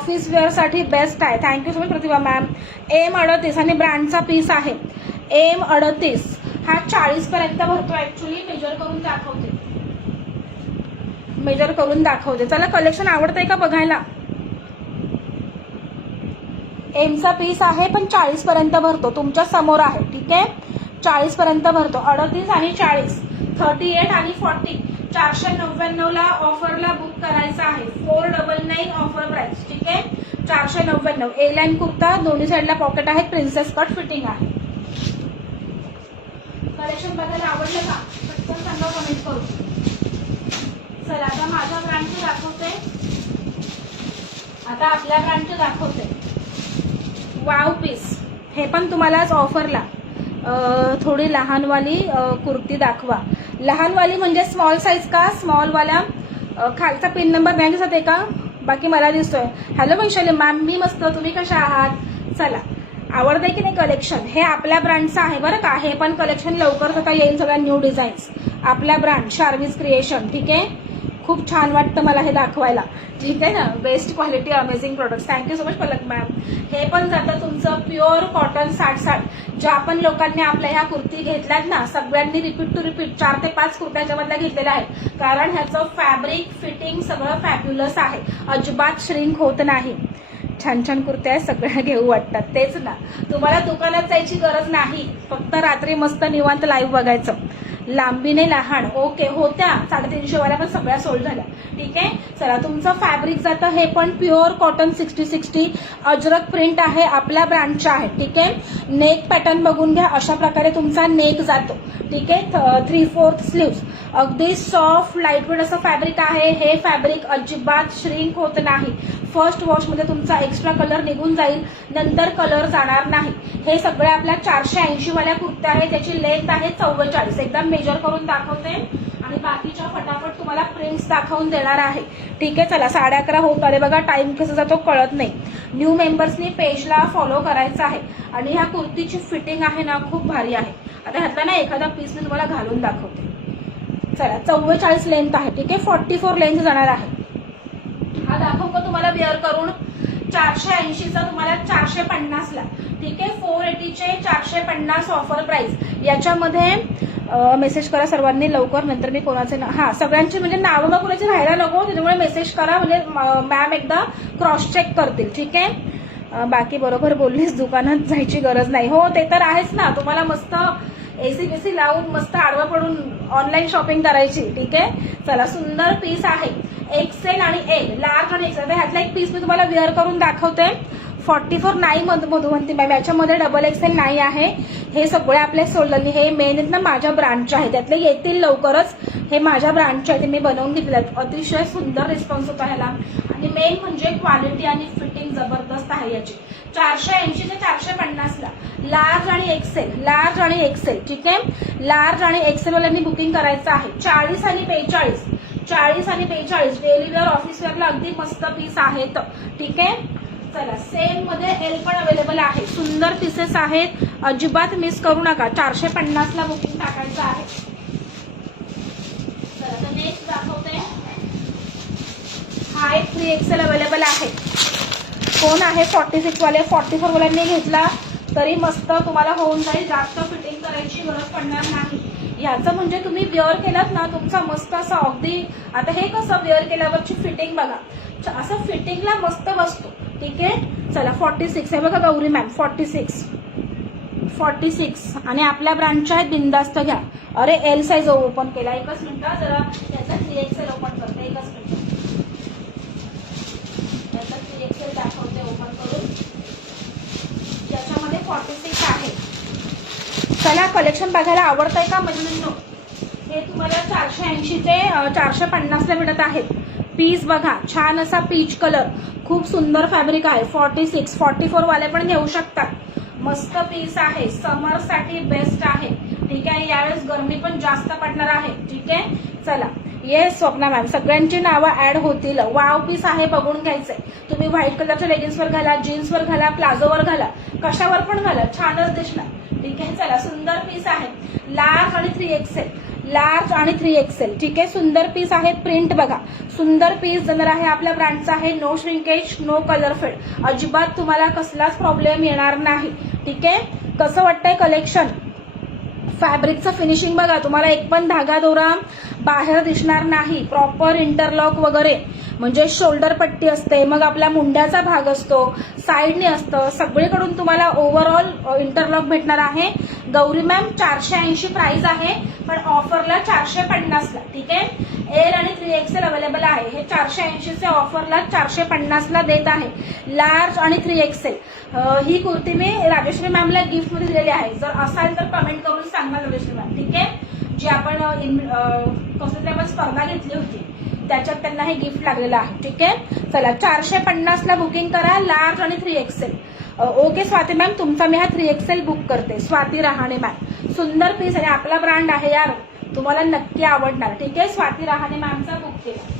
Office वेअरसाठी best आहे. Thank you so much प्रतिभा ma'am. M38 आणि ब्रँडचा piece आहे. M38 हा 40 पर्यंत भरतो. ऍक्च्युली मेजर करून दाखवते. चला कलेक्शन आवडतंय का बघायला. एमचा पीस आहे पण 40 पर्यंत भरतो. तुमच्या समोर आहे. ठीक आहे, 40 पर्यंत भरतो. 38 आणि 40, 38 आणि 40 499 ला ऑफरला बुक करायचं आहे. 499 ऑफर प्राइस. ठीक आहे, 499. ए लाईन कुर्ता, दोन्ही साईडला पॉकेट आहेत, प्रिन्सेस कट फिटिंग आहे. कलेक्शन बघायला आवडलं का पटकन सांगा कमेंट करून. चला आता माझ्या ब्रँडचं दाखवते. आता आपल्या ब्रँडचं दाखवते. वाव पीस, हे पण तुम्हालाच ऑफरला. थोडी लहानवाली कुर्ती दाखवा. लहानवाली म्हणजे स्मॉल साईज का? स्मॉलवाल्या खालचा पिन नंबर नाही दिसत आहे का? बाकी मला दिसतोय. हॅलो वैशाली मॅम, मी मस्त, तुम्ही कशा आहात? चला, आवडतंय की नाही कलेक्शन? हे आपल्या ब्रँडचं आहे बरं का. हे पण कलेक्शन लवकरच आता येईल. सगळ्या न्यू डिझाईन्स आपल्या ब्रँड शार्विस क्रिएशन. ठीक आहे, खूप छान वाटतं मला हे दाखवायला. ठीक आहे ना, best quality amazing product. Thank you so much Palak ma'am. हे पण जातं तुमचं प्युअर कॉटन 60-60. ज्या आपण लोकांनी आपल्या ह्या कुर्ती घेतल्यात ना, सगळ्यांनी रिपीट टू रिपीट 4 ते 5 कुर्त्याच्या मधल्या घेतलेल्या आहेत. कारण ह्याचं फॅब्रिक फिटिंग सगळं फॅब्युलस आहे. अजिबात श्रिंक होत नाही. छान छान कुर्त्या आहेत, सगळ्या घेऊ वाटतात. तेच ना, तुम्हाला दुकानात जायची गरज नाही. फक्त रात्री मस्त निवांत लाईव्ह बघायचं. लांबीने लहान ओके होत्या 350 वाल्या पण सगळ्या सोल्ड झाल्या. ठीक आहे, चला तुमचं फॅब्रिक जातं. हे पण प्युअर कॉटन 60-60 अजरक प्रिंट आहे. आपल्या ब्रँडच्या आहे. ठीक आहे, नेक पॅटर्न बघून घ्या. अशा प्रकारे तुमचा नेक जातो. ठीक आहे, 3/4 स्लीव्स. अगदी सॉफ्ट लाईटवेट असं फॅब्रिक आहे. हे फॅब्रिक अजिबात श्रिंक होत नाही. फर्स्ट वॉश मध्ये तुमचा एक्स्ट्रा कलर निघून जाईल, नंतर कलर जाणार नाही. हे सगळे आपल्या 480 वाल्या कुर्त्या आहेत. त्याची लेंथ आहे 44. एकदम मेजर करून दाखवते आणि बाकीच्या फटाफट तुम्हाला प्रिंट्स दाखवून देणार आहे. ठीक आहे, चला 11:30 होत आले बघा. टाइम कसं जातो कळत नाही. न्यू मेंबर्सनी पेजला फॉलो करायचं आहे. आणि ह्या कुर्तीची फिटिंग आहे ना, खूप भारी आहे. आता ह्यातला ना एखादा पीस मी तुम्हाला घालून दाखवते. चला 44 लेंथ आहे. ठीक आहे, 44 लेंथ जाणार आहे. हा दाखवू का तुम्हाला वेअर करून? 480चा तुम्हाला 450 ला. ठीक आहे, 480 चे 450 ऑफर प्राइस. याच्यामध्ये मेसेज करा सर्वांनी लवकर, नंतर मी कोणाचे हा सगळ्यांची म्हणजे नावं मग कोणाची राहायला नको, त्याच्यामुळे मेसेज करा. म्हणजे मॅम एकदा क्रॉस चेक करतील. ठीक आहे, बाकी बरोबर बोललीस, दुकानात जायची गरज नाही. हो ते तर आहेच ना, तुम्हाला मस्त एसी बीसी लावून मस्त आडवा पडून ऑनलाईन शॉपिंग करायची. ठीक आहे, चला सुंदर पीस आहे. एक्सेल आणि एल, लार्ज आणि एक्सेल. ह्यातला एक पीस मी तुम्हाला वेअर करून दाखवते. 44 नाही मधुवंती मॅम, याच्यामध्ये डबल एक्सेल नाही आहे. हे सगळे आपले सोडलेले हे मेन आहेत ना माझ्या ब्रँडचे आहे. त्यातले येतील लवकरच. हे माझ्या ब्रँडचे आहे, ते मी बनवून घेतलेले आहेत. अतिशय सुंदर रिस्पॉन्स होता ह्याला. आणि मेन म्हणजे क्वालिटी आणि फिटिंग जबरदस्त आहे याची. 480 ते 450 ला लार्ज आणि एक्सेल, लार्ज आणि एक्सेल. ठीक आहे, लार्ज आणि एक्सेल वाल्यांनी बुकिंग करायचं आहे. 40 आणि 45, 40 आणि 45 डेली वेअर ऑफिस वेअरला अगदी मस्त पीस आहेत. ठीक आहे, चला सेम मध्ये एल पण अवेलेबल आहे. सुंदर पीसेस आहेत, अजिबात मिस करू नका. 450 ला बुकिंग टाकायचं आहे. चला तर नेक्स्ट दाखवते. हा एक 3XL अवेलेबल आहे. कोण आहे 46 वाले? 44 वाल्यांनी घेतला तरी मस्त तुम्हाला होऊन जाईल. जास्त फिटिंग करायची गरज पडणार नाही. याचं म्हणजे तुम्ही वेअर केलात ना, तुमचा मस्त असं अगदी. आता हे कसं वेअर केल्यावरची फिटिंग बघा, असं फिटिंगला मस्त बसतो. ठीक आहे, चला 46 आहे बघा गौरी मॅम. 46 आणि आपल्या ब्रँडच्या आहेत. बिंदास्त घ्या. अरे एल साईज ओपन केला. एकच मिनिट जरा त्याचा 3XL ओपन करते. एकच मिनिट, त्याचा 3XL दाखवते ओपन करून. याच्यामध्ये 46 आहे. चला कलेक्शन बघायला आवडतंय का मैत्रिणींनो? हे तुम्हाला 480 ते 450 ला मिळत आहेत. पीस बघा, छान असा पीच कलर, खूप सुंदर फॅब्रिक आहे. 46, 44 वाले पण घेऊ शकतात. मस्त पीस आहे. समर साठी बेस्ट आहे. ठीक आहे, यावेळेस गरमी पण जास्त पडणार आहे. ठीक आहे, चला येस स्वप्ना मॅम, सगळ्यांची नावं ऍड होतील. वाव पीस आहे, बघून घ्यायचंय. तुम्ही व्हाईट कलरच्या लेगिन्सवर घाला, जीन्सवर घाला, प्लाझोवर घाला, कशावर पण घाला, छानच दिसणार. ठीक आहे, चला सुंदर पीस आहे. लार्ज आणि 3XL. लार्ज आणि 3XL. ठीक आहे, सुंदर पीस आहे. प्रिंट बघा, सुंदर पीस जाणार आहे. आपल्या ब्रँडचा आहे. नो श्रिंकेज, नो कलर फेड, अजिबात तुम्हाला कसलाच प्रॉब्लेम येणार नाही. ठीक आहे, कसं वाटतंय कलेक्शन? फॅब्रिकचं फिनिशिंग बघा, तुम्हाला एक पण धागा दोरा बाहेर दिसणार नाही. प्रॉपर इंटरलॉक वगैरे, म्हणजे शोल्डर पट्टी असते, मग आपला मुंड्याचा भाग असतो, साईडने असतं, सगळीकडून तुम्हाला ओव्हरऑल इंटरलॉक भेटणार आहे. गौरी मॅम 480 प्राइस आहे, पण ऑफरला 450ला. ठीक आहे, एल आणि 3XL अवेलेबल आहे. हे 480 चे ऑफरला 450ला देत आहे. लार्ज आणि 3XL. ही कुर्ती मी राजेश्री मॅमला गिफ्ट मध्ये दिलेली आहे. जर असाल तर कमेंट करून सांगा राजेश्री मॅम. ठीक आहे, जी आपण कसं आपण स्पर्धा घेतली होती त्याच्यात त्यांना हे गिफ्ट लागलेलं आहे. ठीक आहे, चला 450ला बुकिंग करा. लार्ज आणि 3XL. ओके स्वाती मॅम, तुमचा मी हा 3XL बुक करते. स्वाती रहाणे मॅम, सुंदर पीस आणि आपला ब्रँड आहे यार, तुम्हाला नक्की आवडणार. ठीक आहे, स्वाती रहाणे मॅमचा बुक केला.